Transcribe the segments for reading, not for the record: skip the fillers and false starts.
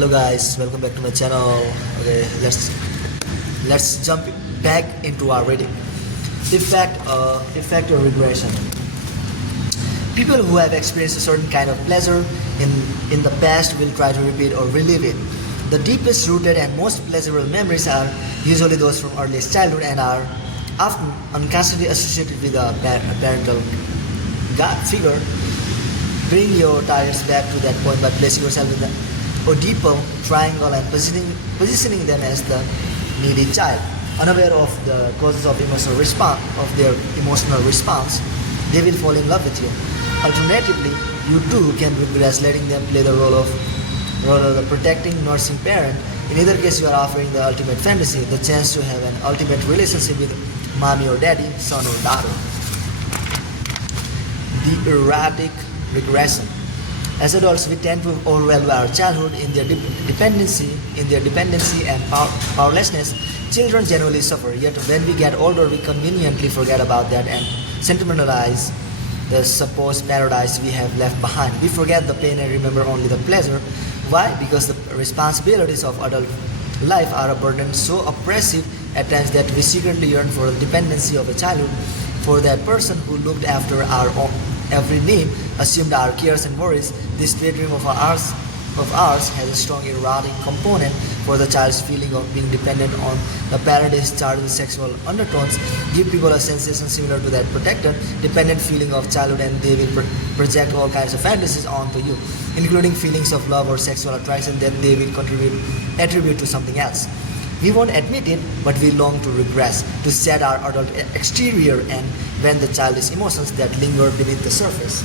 Hello guys, welcome back to my channel. Okay, let's jump back into our reading. Effect or regression. People who have experienced a certain kind of pleasure in the past will try to repeat or relive it. The deepest rooted and most pleasurable memories are usually those from earliest childhood and are often unconsciously associated with a parental God figure. Bring your targets back to that point by placing yourself in the Oedipal triangle and positioning them as the needy child. Unaware of the causes of their emotional response, they will fall in love with you. Alternatively, you too can regress, letting them play the role of the protecting, nursing parent. In either case, you are offering the ultimate fantasy, the chance to have an ultimate relationship with mommy or daddy, son or daughter. The erratic regression. As adults, we tend to overwhelm our childhood in their dependency and powerlessness. Children generally suffer, yet when we get older, we conveniently forget about that and sentimentalize the supposed paradise we have left behind. We forget the pain and remember only the pleasure. Why? Because the responsibilities of adult life are a burden so oppressive at times that we secretly yearn for the dependency of a childhood, for that person who looked after our every need, assumed our cares and worries. This daydream of ours has a strong erotic component, for the child's feeling of being dependent on the parent is charged with sexual undertones. Give people a sensation similar to that protected, dependent feeling of childhood, and they will project all kinds of fantasies onto you, including feelings of love or sexual attraction that they will attribute to something else. We won't admit it, but we long to regress, to shed our adult exterior and vent the childish emotions that linger beneath the surface.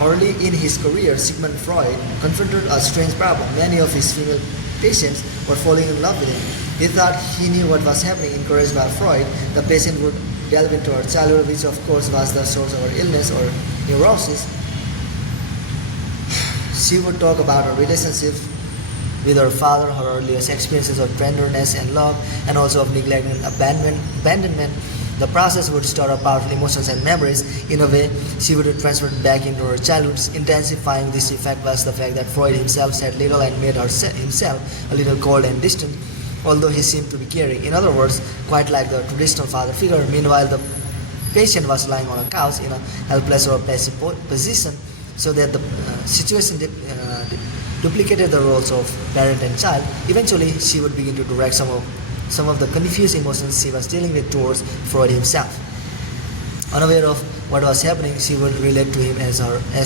Early in his career, Sigmund Freud confronted a strange problem. Many of his female patients were falling in love with him. He thought he knew what was happening. Encouraged by Freud, the patient would delve into her childhood, which of course was the source of her illness or neurosis. She would talk about her relationship with her father, her earliest experiences of tenderness and love, and also of neglect and abandonment. The process would stir up powerful emotions and memories. In a way, she would transfer back into her childhood. Intensifying this effect was the fact that Freud himself said little and made himself a little cold and distant, although he seemed to be caring. In other words, quite like the traditional father figure. Meanwhile, the patient was lying on a couch in a helpless or passive position, so that the situation duplicated the roles of parent and child. Eventually, she would begin to direct some of the confused emotions she was dealing with towards Freud himself. Unaware of what was happening, she would relate to him as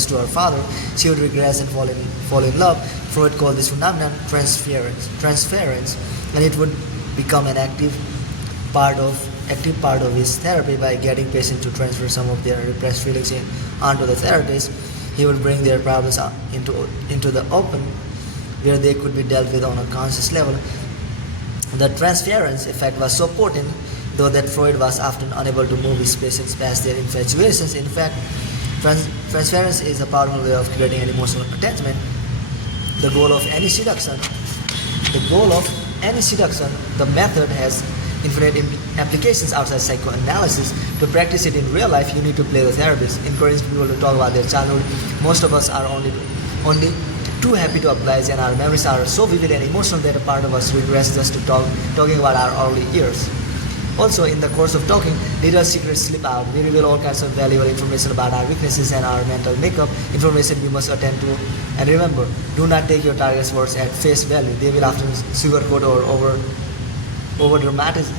to her father. She would regress and fall in love. Freud called this phenomenon transference, and it would become an active part of his therapy by getting patients to transfer some of their repressed feelings onto the therapist. He would bring their problems into the open, where they could be dealt with on a conscious level. The transference effect was so potent, though, that Freud was often unable to move his patients past their infatuations. In fact, transference is a powerful way of creating an emotional attachment. The goal of any seduction, the method has infinite applications outside psychoanalysis. To practice it in real life, you need to play the therapist, encourage people to talk about their childhood. Most of us are only too happy to oblige, and our memories are so vivid and emotional that a part of us regrets just to talking about our early years. Also, in the course of talking, little secrets slip out. We reveal all kinds of valuable information about our weaknesses and our mental makeup, information we must attend to. And remember, do not take your target's words at face value. They will often sugarcoat or dramatize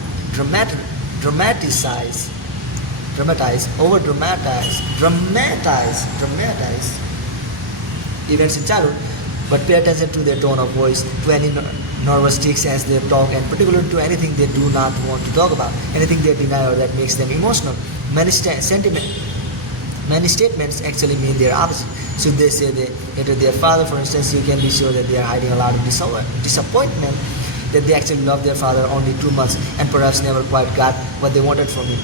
events in childhood, but pay attention to their tone of voice, to any nervous tics as they talk, and particularly to anything they do not want to talk about, anything they deny or that makes them emotional. Many statements actually mean their opposite. Should they say they hated their father, for instance, you can be sure that they are hiding a lot of disappointment, that they actually loved their father only 2 months and perhaps never quite got what they wanted from him.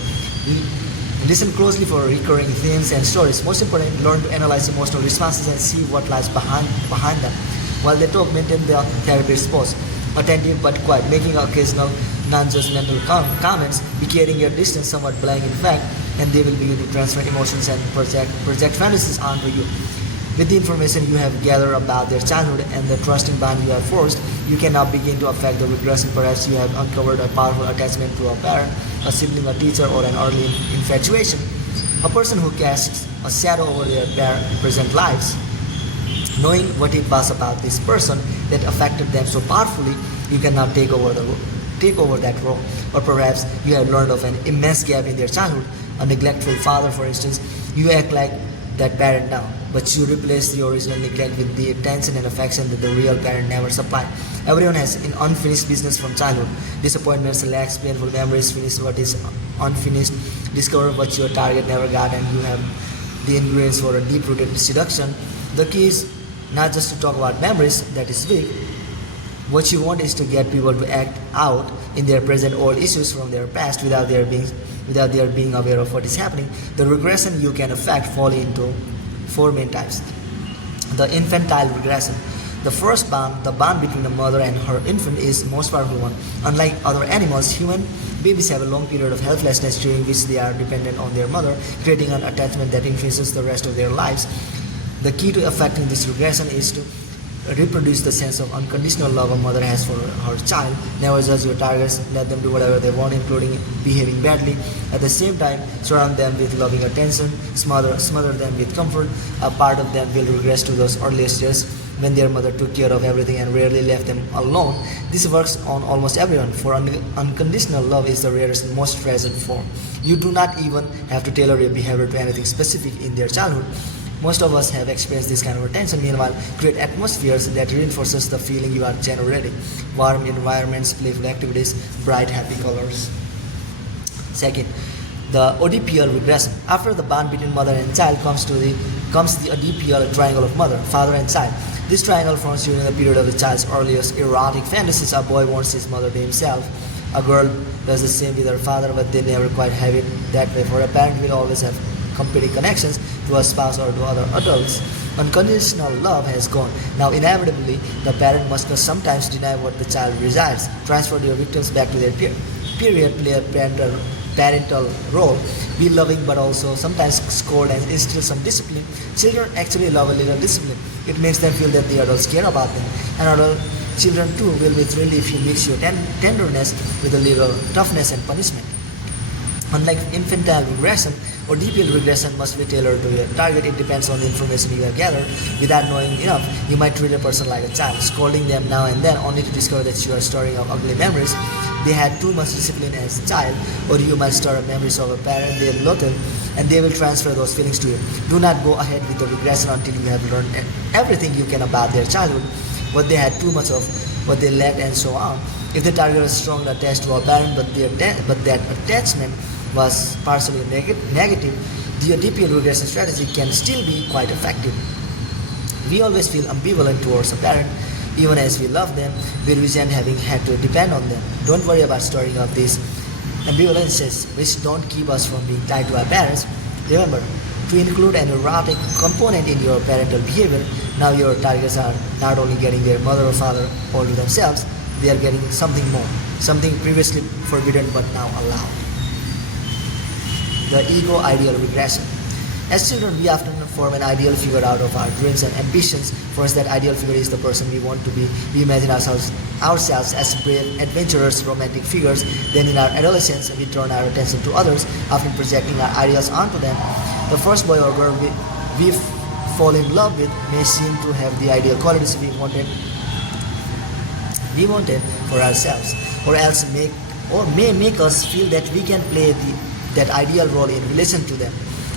Listen closely for recurring themes and stories. Most importantly, learn to analyze emotional responses and see what lies behind them. While they talk, maintain their therapist's pose, attentive but quiet, making occasional non-judgmental comments, be carrying your distance somewhat blank in fact, and they will begin to transfer emotions and project fantasies onto you. With the information you have gathered about their childhood and the trusting bond you have forged, you can now begin to affect the regression. Perhaps you have uncovered a powerful attachment to a parent, a sibling, a teacher, or an early infatuation. A person who casts a shadow over their present lives. Knowing what it was about this person that affected them so powerfully, you can now take over that role. Or perhaps you have learned of an immense gap in their childhood, a neglectful father, for instance. You act like that parent now, but you replace the original neglect with the attention and affection that the real parent never supplied. Everyone has an unfinished business from childhood. Disappointments, lacks, painful memories, finish what is unfinished, discover what your target never got, and you have the ingredients for a deep-rooted seduction. The key is not just to talk about memories, that is weak. What you want is to get people to act out in their present old issues from their past without their being aware of what is happening. The regression you can affect fall into four main types. The infantile regression. The first bond, the bond between the mother and her infant, is most powerful one. Unlike other animals, human babies have a long period of helplessness during which they are dependent on their mother, creating an attachment that influences the rest of their lives. The key to affecting this regression is to reproduce the sense of unconditional love a mother has for her child. Never judge your targets, let them do whatever they want, including behaving badly. At the same time, surround them with loving attention, smother them with comfort. A part of them will regress to those earliest years when their mother took care of everything and rarely left them alone. This works on almost everyone, for unconditional love is the rarest and most fragile form. You do not even have to tailor your behavior to anything specific in their childhood. Most of us have experienced this kind of attention. Meanwhile, create atmospheres that reinforces the feeling you are generating. Warm environments, playful activities, bright, happy colors. Second, the ODPL regression. After the bond between mother and child comes the ODPL triangle of mother, father, and child. This triangle forms during the period of the child's earliest erotic fantasies. A boy wants his mother to himself. A girl does the same with her father, but they never quite have it that way. For a parent will always have competing connections to a spouse or to other adults. Unconditional love has gone. Now inevitably, the parent must sometimes deny what the child desires, transfer their victims back to their period, play a parental role, be loving but also sometimes scold and instill some discipline. Children actually love a little discipline. It makes them feel that the adults care about them. And adult children too will be thrilled if you mix your tenderness with a little toughness and punishment. Unlike infantile regression, or ODPL regression must be tailored to your target. It depends on the information you have gathered. Without knowing enough, you might treat a person like a child, scolding them now and then only to discover that you are storing up ugly memories. They had too much discipline as a child, or you might store up memories of a parent they loathed, and they will transfer those feelings to you. Do not go ahead with the regression until you have learned everything you can about their childhood, what they had too much of, what they lacked, and so on. If the target is strongly attached to a parent, but that attachment was partially negative, the ODPL regression strategy can still be quite effective. We always feel ambivalent towards a parent. Even as we love them, we resent having had to depend on them. Don't worry about storing up these ambivalences which don't keep us from being tied to our parents. Remember to include an erotic component in your parental behavior. Now your targets are not only getting their mother or father all to themselves, they are getting something more, something previously forbidden but now allowed. The ego ideal regression. As children, we often form an ideal figure out of our dreams and ambitions. For us, that ideal figure is the person we want to be. We imagine ourselves as brave, adventurous, romantic figures. Then in our adolescence, we turn our attention to others, often projecting our ideas onto them. The first boy or girl we fall in love with may seem to have the ideal qualities we wanted for ourselves, or else may make us feel that we can play that ideal role in relation to them.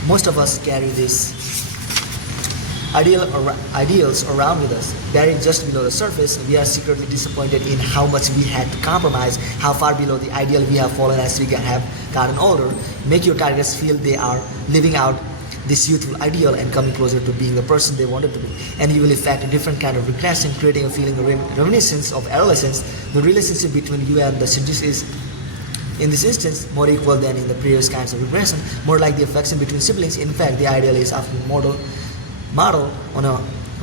Most of us carry these ideals around with us, buried just below the surface. We are secretly disappointed in how much we had to compromise, how far below the ideal we have fallen as we have gotten older. Make your targets feel they are living out this youthful ideal and coming closer to being the person they wanted to be. And you will effect a different kind of regression, creating a feeling of reminiscence of adolescence. The relationship between you and the seduced is, in this instance, more equal than in the previous kinds of regression, more like the affection between siblings. In fact, the ideal is often model on a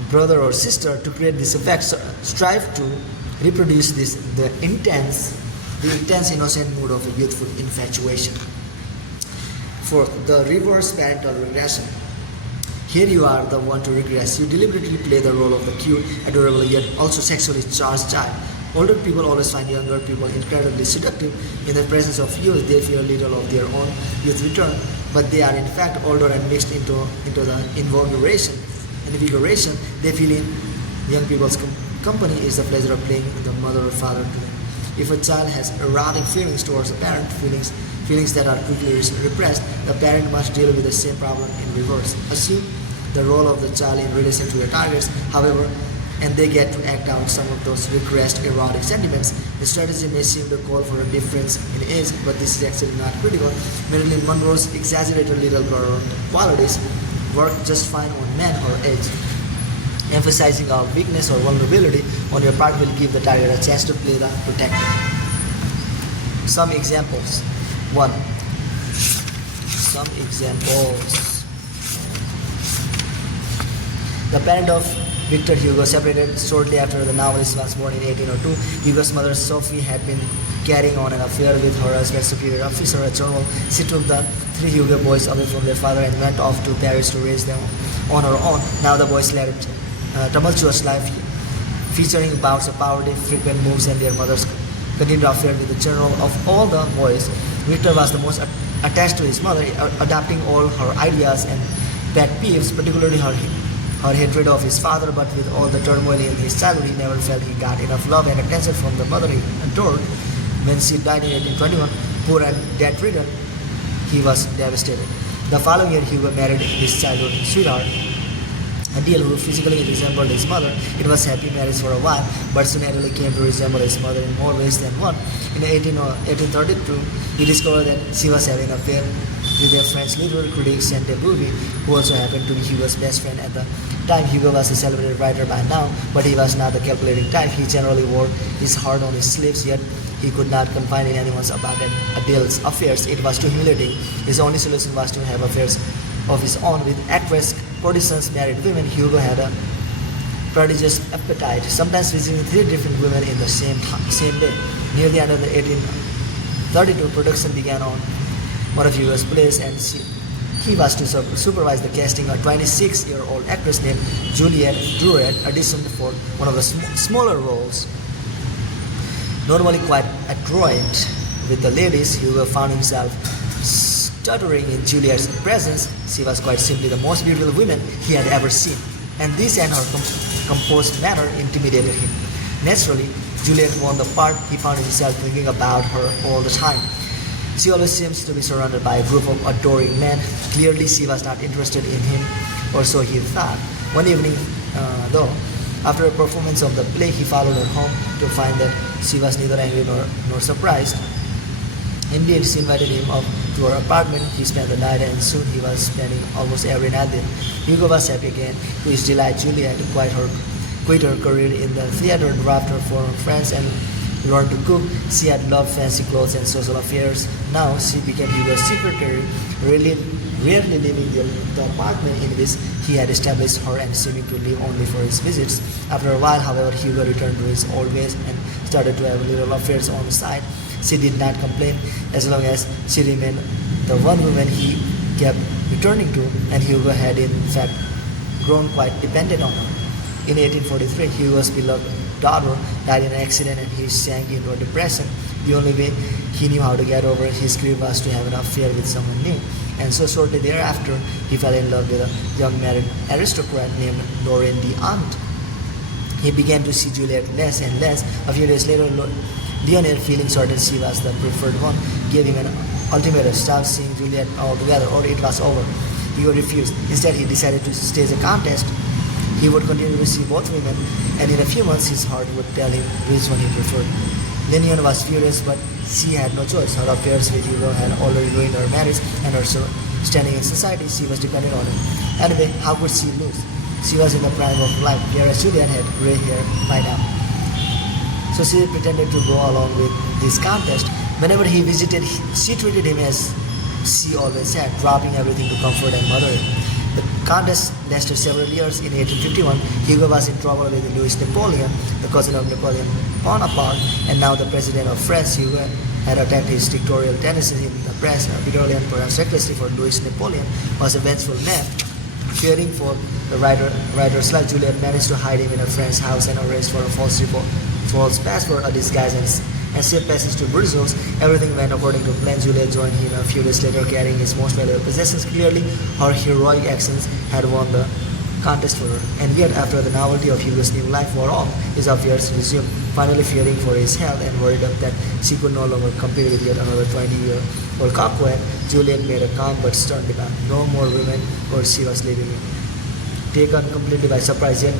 brother or sister. To create this effect, strive to reproduce the intense innocent mood of a youthful infatuation. Fourth, the reverse parental regression. Here you are the one to regress. You deliberately play the role of the cute, adorable, yet also sexually charged child. Older people always find younger people incredibly seductive. In the presence of youth, they fear little of their own youth return, but they are in fact older and mixed into the invigoration. They feel in young people's company is the pleasure of playing the mother or father to them. If a child has erotic feelings towards a parent, feelings that are quickly repressed, the parent must deal with the same problem in reverse. Assume the role of the child in relation to your targets, however, and they get to act out some of those repressed erotic sentiments. The strategy may seem to call for a difference in age, but this is actually not critical. Marilyn Monroe's exaggerated little girl qualities work just fine on men her age. Emphasizing a weakness or vulnerability on your part will give the target a chance to play the protector. Some examples. 1. Some examples. The parent of Victor Hugo separated shortly after the novelist was born in 1802. Hugo's mother, Sophie, had been carrying on an affair with her husband's superior officer at Journal. She took the 3 Hugo boys away from their father and went off to Paris to raise them on her own. Now the boys led a tumultuous life, featuring bouts of poverty, frequent moves, and their mother's continued affair with the general. Of all the boys, Victor was the most attached to his mother, adopting all her ideas and pet peeves, particularly her hatred of his father. But with all the turmoil in his childhood, he never felt he got enough love and attention from the mother he adored. When she died in 1821, poor and debt-ridden, he was devastated. The following year, Hugo married his childhood sweetheart, Adele, who physically resembled his mother. It was a happy marriage for a while, but soon Adele came to resemble his mother in more ways than one. In 1832, he discovered that she was having an affair with their French literary critic Saint-Beuve, who also happened to be Hugo's best friend at the time. Hugo was a celebrated writer by now, but he was not the calculating type. He generally wore his heart on his sleeves, yet he could not confide in anyone's about Adele's affairs. It was too humiliating. His only solution was to have affairs of his own with actress, courtesans, married women. Hugo had a prodigious appetite, sometimes visiting 3 different women in the same day. Near the end of the 1832, production began on one of Hugo's plays, and he was to supervise the casting of a 26-year-old actress named Juliette Drouet auditioned for one of the smaller roles. Normally quite adroit with the ladies, Hugo found himself stuttering in Juliet's presence. She was quite simply the most beautiful woman he had ever seen, and this and her composed manner intimidated him. Naturally, Juliet won the part. He found himself thinking about her all the time. She always seems to be surrounded by a group of adoring men. Clearly, she was not interested in him, or so he thought. One evening, though, after a performance of the play, he followed her home to find that she was neither angry nor surprised. Indeed, she invited him up to her apartment. He spent the night, and soon he was spending almost every night there. Hugo was happy again. To his delight, Juliet quit her career in the theater, dropped her foreign friends, and learned to cook. She had loved fancy clothes and social affairs. Now she became Hugo's secretary, rarely leaving the apartment in which he had established her and seeming to leave only for his visits. After a while, however, Hugo returned to his old ways and started to have little affairs on the side. She did not complain as long as she remained the one woman he kept returning to, and Hugo had in fact grown quite dependent on her. In 1843, Hugo's beloved daughter died in an accident, and he sank into a depression. The only way he knew how to get over his grief was to have an affair with someone new. And so shortly thereafter, he fell in love with a young married aristocrat named Laurent d'Ant. He began to see Juliet less and less. A few days later, Leonard, feeling certain she was the preferred one, gave him an ultimatum: stop seeing Juliet altogether, or it was over. Hugo refused. Instead, he decided to stage a contest. He would continue to see both women, and in a few months his heart would tell him which one he preferred. Leonard was furious, but she had no choice. Her affairs with Hugo had already ruined her marriage and her standing in society. She was dependent on him. Anyway, how could she lose? She was in the prime of life, whereas Juliet had grey hair by now. So she pretended to go along with this contest. Whenever he visited, she treated him as she always had, dropping everything to comfort and mother him. The contest lasted several years. In 1851, Hugo was in trouble with Louis Napoleon, the cousin of Napoleon Bonaparte, and now the president of France. Hugo had attacked his dictatorial tendencies in the press. Bitterly and perhaps recklessly, for Louis Napoleon was a vengeful man Fearing for the writer's life, Juliet managed to hide him in a friend's house and arranged for a false passport, a disguise, and safe passage to Brussels. Everything went according to plan. Juliet joined him a few days later carrying his most valuable possessions. Clearly, her heroic actions had won the contest for her. And yet, after the novelty of Hugo's new life wore off, his affairs resumed. Finally, fearing for his health and worried that she could no longer compete with yet another 20-year-old coquette, Juliet made a calm but stern demand. No more women, or she was leaving him. Taken completely by surprise, yet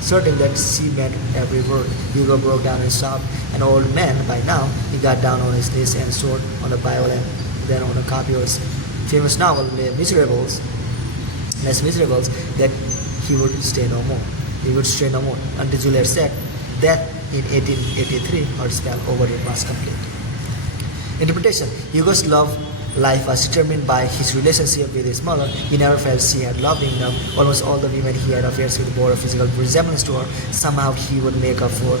certain that she meant every word, Hugo broke down and sobbed. An old man by now, he got down on his knees and swore on the Bible and then on a copy of his famous novel, Les Miserables, that he would stay no more. He would stray no more. Until Juliet said that in 1883, her spell over him was complete. Interpretation. Hugo's love life was determined by his relationship with his mother. He never felt she had loved him enough. Almost all the women he had affairs with bore a physical resemblance to her. Somehow he would make up for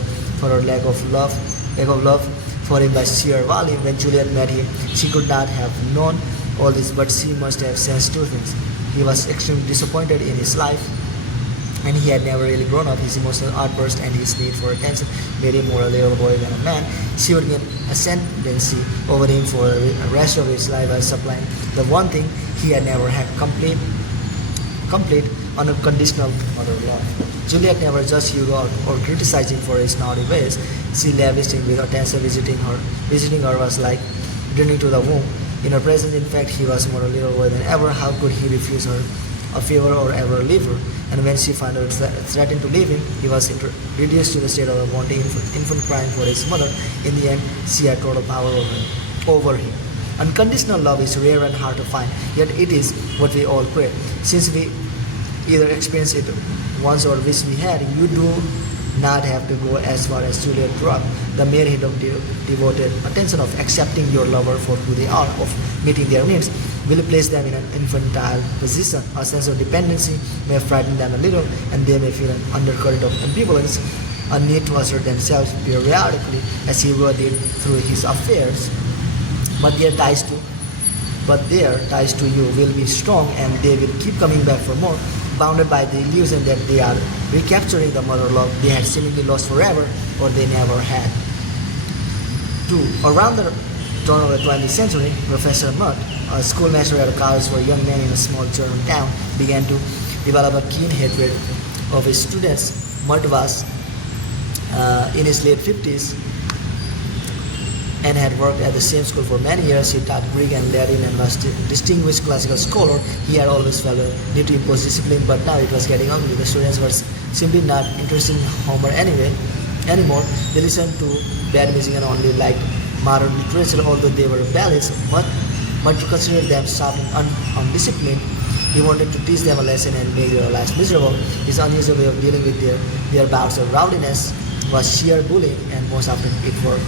her lack of love for him by sheer value. When Juliet met him, she could not have known all this, but she must have sensed two things. He was extremely disappointed in his life, and he had never really grown up. His emotional outburst and his need for attention made him more a little boy than a man. She would gain ascendancy over him for the rest of his life by supplying the one thing he had never had: complete, unconditional mother love. Juliet never judged Hugo or criticized him for his naughty ways. She lavished him with attention. Visiting her was like returning to the womb. In her presence, in fact, he was more a little boy than ever. How could he refuse her a favor or ever leave her? And when she finally threatened to leave him, he was reduced to the state of wanting infant crying for his mother. In the end, she had total power over him. Unconditional love is rare and hard to find, yet it is what we all crave. Since we either experience it once or wish we had, you do not have to go as far as Juliet Rock. The mere hint of devoted attention, of accepting your lover for who they are, of meeting their needs, will place them in an infantile position. A sense of dependency may frighten them a little, and they may feel an undercurrent of ambivalence, a need to assert themselves periodically, as Hugo did through his affairs. But their ties to you will be strong, and they will keep coming back for more, bounded by the illusion that they are recapturing the mother love they had seemingly lost forever, or they never had. 2. Around the turn of the 20th century, Professor Mudd, a schoolmaster at a college for young men in a small German town, began to develop a keen hatred of his students. Mudd was in his late 50s and had worked at the same school for many years. He taught Greek and Latin and was a distinguished classical scholar. He had always felt a need to impose discipline, but now it was getting ugly. The students were simply not interested in Homer anymore. They listened to bad music and only liked modern literature, although they were ballads, but to consider them soft and undisciplined. He wanted to teach them a lesson and make their lives miserable. His unusual way of dealing with their bouts of rowdiness was sheer bullying, and most often it worked.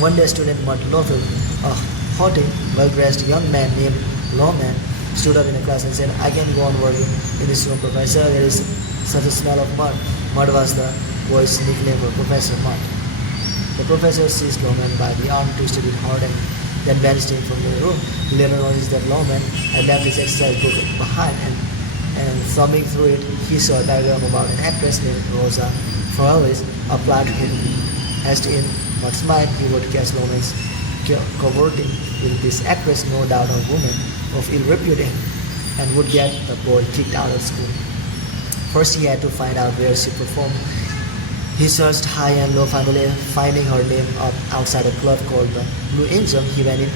One day, student Mudd Lofield, a haughty, well-dressed young man named Lohman, stood up in a class and said, "I can go on working in this room, Professor. There is such a smell of mud." Mud was the boy's nickname for Professor Mudd. The professor seized Lohman by the arm, twisted it hard, and then banished him from the room. He later noticed that Lohman had left his exercise book behind, and thumbing through it, he saw a diagram about an actress named Rosa Farley's, a plot hatched in Mudd's mind. He would catch Lohman's coverting with this actress, no doubt a woman of ill repute, and would get the boy kicked out of school. First, he had to find out where she performed. He searched high and low, finally finding her name up outside a club called the Blue Angel. He went in.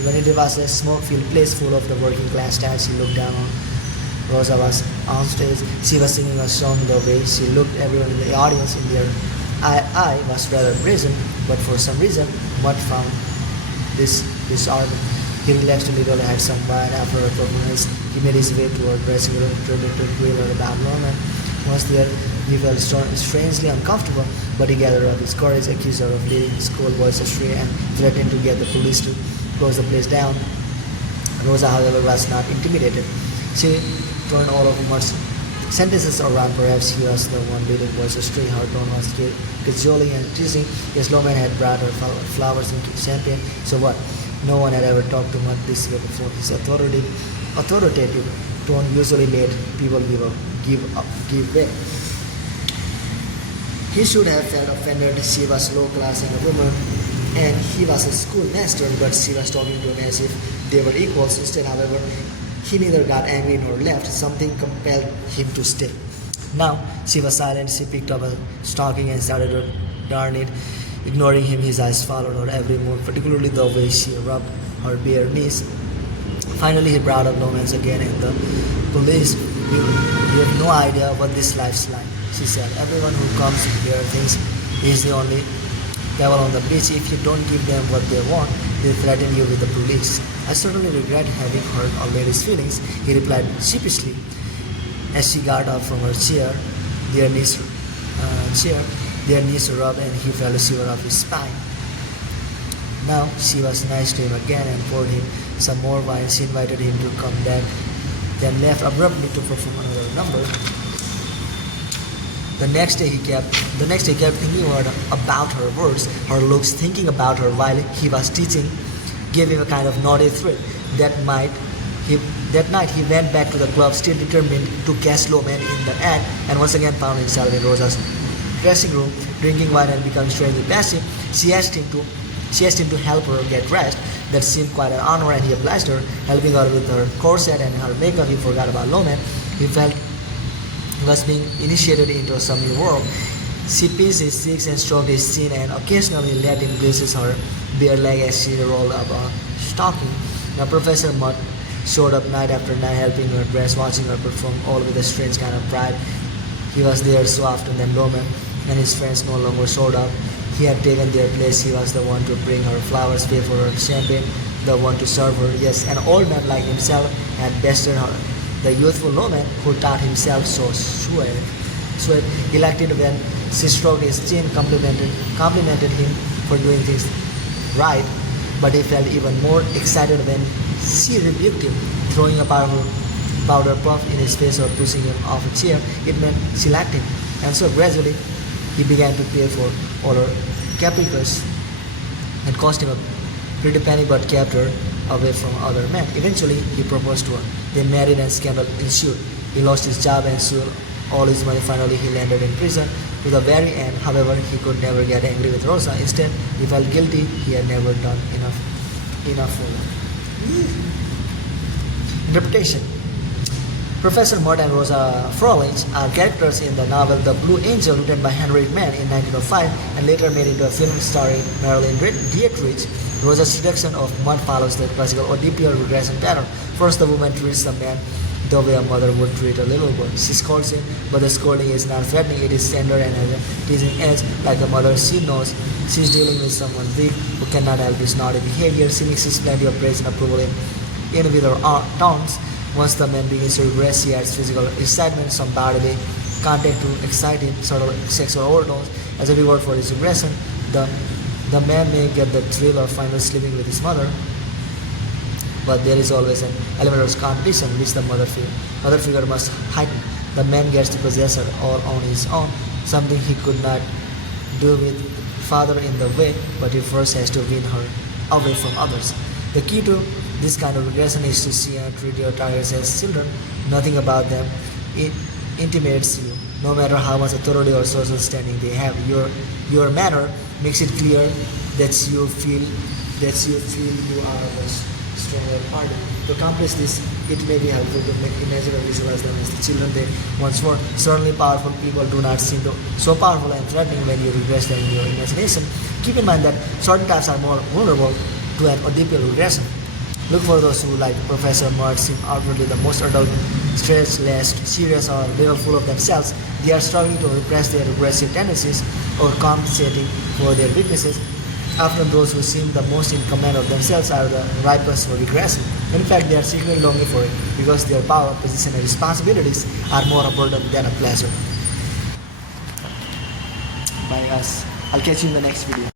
It was a smoke-filled place full of the working class types. He looked down on Rosa was on stage. She was singing a song. The way she looked everyone in the audience in their eye was rather brazen, but for some reason Mudd found this disarming. He relaxed a little, had some wine. After a performance, he made his way to her dressing room, turning to grill her about Lohman. Once there, he felt strangely uncomfortable, but he gathered up his courage, accused her of leading schoolboys astray, and threatened to get the police to close the place down. Rosa, however, was not intimidated. She turned all of Mudd's sentences around. Perhaps he was the one leading boys astray. Her tone was cajoling and teasing. Yes, Lohman had brought her flowers into champagne. So what? No one had ever talked to Mutt this way before. His authoritative tone usually made people give way. He should have felt offended. She was low class and a woman, and he was a schoolmaster, but she was talking to him as if they were equals. Instead, however, he neither got angry nor left. Something compelled him to stay. Now she was silent. She picked up a stocking and started to darn it. Ignoring him, his eyes followed her every move, particularly the way she rubbed her bare knees. Finally, he brought up romance again, and the police, you have no idea what this life's like, she said. Everyone who comes here thinks he's the only devil on the beach. If you don't give them what they want, they threaten you with the police. I certainly regret having hurt a lady's feelings, he replied sheepishly. As she got up from her chair, their knees rubbed and he felt a shiver up his spine. Now she was nice to him again and poured him some more wine. She invited him to come back, then left abruptly to perform another number. The next day he kept thinking about her words, her looks, thinking about her while he was teaching, gave him a kind of naughty thrill. That night he went back to the club, still determined to catch Loman in the act, and once again found himself in Rosa's dressing room, drinking wine and becoming strangely passive. She asked him to help her get dressed. That seemed quite an honor, and he obliged her, helping her with her corset and her makeup. He forgot about Loman. He felt he was being initiated into some new world. She pinched his cheeks and stroked his chin, and occasionally let him glimpse her bare leg as she rolled up a stocking. Now Professor Mutt showed up night after night, helping her dress, watching her perform, all with a strange kind of pride. He was there so often that Loman and his friends no longer showed up. He had taken their place. He was the one to bring her flowers, pay for her champagne, the one to serve her. Yes, an old man like himself had bested her. The youthful Loman, who thought himself so sweet, elected when she stroked his chin, complimented him for doing things right, but he felt even more excited when she rebuked him, throwing a powder puff in his face or pushing him off a chair. It meant she liked him, and so gradually he began to pay for all her caprices. It cost him a pretty penny, but kept her away from other men. Eventually, he proposed to her. They married and scandal ensued. He lost his job and soon all his money. Finally, he landed in prison. To the very end, however, he could never get angry with Rosa. Instead, he felt guilty. He had never done enough for her. Interpretation. Professor Mutt and Rosa Froelich are characters in the novel The Blue Angel, written by Henry Mann in 1905 and later made into a film starring Marilyn Dietrich. Rosa's seduction of Mutt follows the classical Oedipal regression pattern. First, the woman treats the man the way a mother would treat a little boy. She scolds him, but the scolding is not threatening. It is tender and has a teasing edge. Like a mother, she knows she is dealing with someone weak who cannot help his naughty behavior. She mixes plenty of praise and approval in with her tones. Once the man begins to regress, he adds physical excitement, some bodily contact to excite him, sort of sexual overtones. As a reward for his aggression, the man may get the thrill of finally sleeping with his mother, but there is always an element of competition which the mother figure must heighten. The man gets to possess her all on his own, something he could not do with father in the way, but he first has to win her away from others. The key to this kind of regression is to see and treat your targets as children. Nothing about them intimidates you, no matter how much authority or social standing they have. Your manner makes it clear that you feel you are the stronger party. To accomplish this, it may be helpful to imagine or visualize them as the children they once were. Certainly, powerful people do not seem so powerful and threatening when you regress them in your imagination. Keep in mind that certain types are more vulnerable to an Oedipal regression. Look for those who, like Professor Mutt, seem outwardly the most adult, stressed, less serious, or little full of themselves. They are struggling to repress their regressive tendencies or compensating for their weaknesses. Often those who seem the most in command of themselves are the ripest for regression. In fact, they are secretly longing for it because their power, position, and responsibilities are more a burden than a pleasure. Bye guys. I'll catch you in the next video.